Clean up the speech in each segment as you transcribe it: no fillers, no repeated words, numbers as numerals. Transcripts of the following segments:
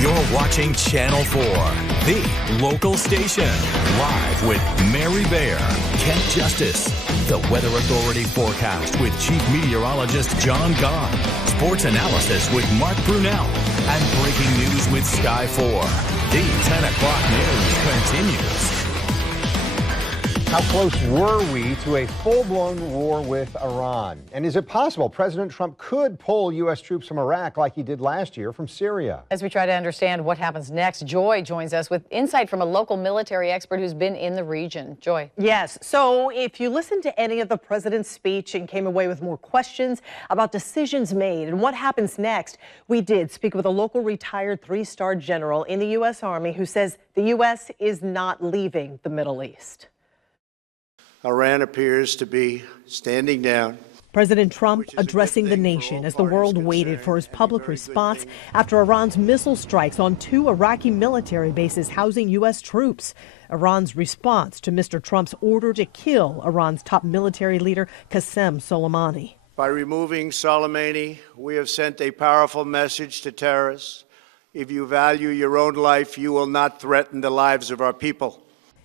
You're watching Channel 4, the local station. Live with Mary Bear, Kent Justice, the Weather Authority forecast with Chief Meteorologist John Gahn, sports analysis with Mark Brunell, and breaking news with Sky 4. The 10 o'clock news continues. How close were we to a full-blown war with Iran? And is it possible President Trump could pull U.S. troops from Iraq like he did last year from Syria? As we try to understand what happens next, Joy joins us with insight from a local military expert who's been in the region. Joy. Yes. So if you listened to any of the president's speech and came away with more questions about decisions made and what happens next, we did speak with a local retired three-star general in the U.S. Army who says the U.S. is not leaving the Middle East. Iran appears to be standing down. President Trump addressing the nation as the world waited for his public response after Iran's missile strikes on 2 Iraqi military bases housing U.S. troops. Iran's response to Mr. Trump's order to kill Iran's top military leader, Qasem Soleimani. By removing Soleimani, we have sent a powerful message to terrorists. If you value your own life, you will not threaten the lives of our people.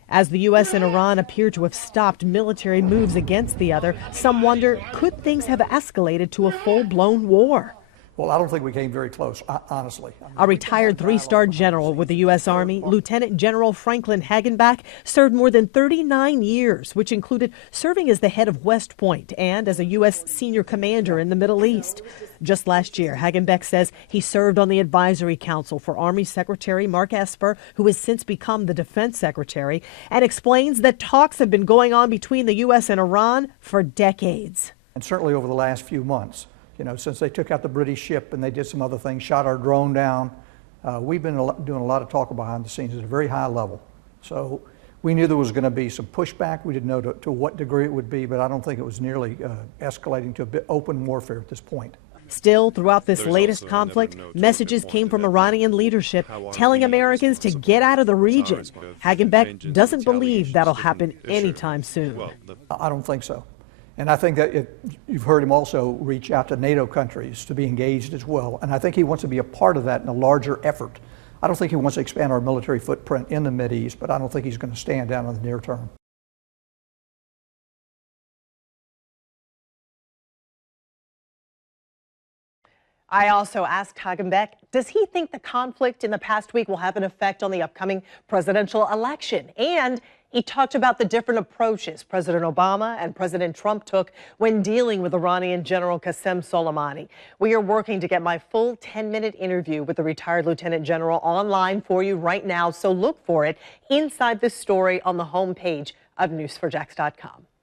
As the U.S. and Iran appear to have stopped military moves against the other, some wonder, could things have escalated to a full-blown war? Well, I don't think we came very close, honestly. A retired three-star general with the U.S. Army, Lieutenant General Franklin Hagenbeck, served more than 39 years, which included serving as the head of West Point and as a U.S. senior commander in the Middle East. Just last year, Hagenbeck says he served on the Advisory Council for Army Secretary Mark Esper, who has since become the Defense Secretary, and explains that talks have been going on between the U.S. and Iran for decades. And certainly over the last few months. Since they took out the British ship and they did some other things, shot our drone down, we've been doing a lot of talk behind the scenes at a very high level. So we knew there was going to be some pushback. We didn't know to what degree it would be, but I don't think it was nearly escalating to a bit open warfare at this point. Still, throughout this latest conflict, messages came from Iranian leadership telling Americans to get out of the region. Hagenbeck doesn't believe that'll happen anytime soon. I don't think so. And I think that you've heard him also reach out to NATO countries to be engaged as well. And I think he wants to be a part of that in a larger effort. I don't think he wants to expand our military footprint in the Mideast, but I don't think he's going to stand down in the near term. I also asked Hagenbeck, does he think the conflict in the past week will have an effect on the upcoming presidential election? And he talked about the different approaches President Obama and President Trump took when dealing with Iranian General Qasem Soleimani. We are working to get my full 10-minute interview with the retired Lieutenant General online for you right now, so look for it inside this story on the homepage of news4jax.com.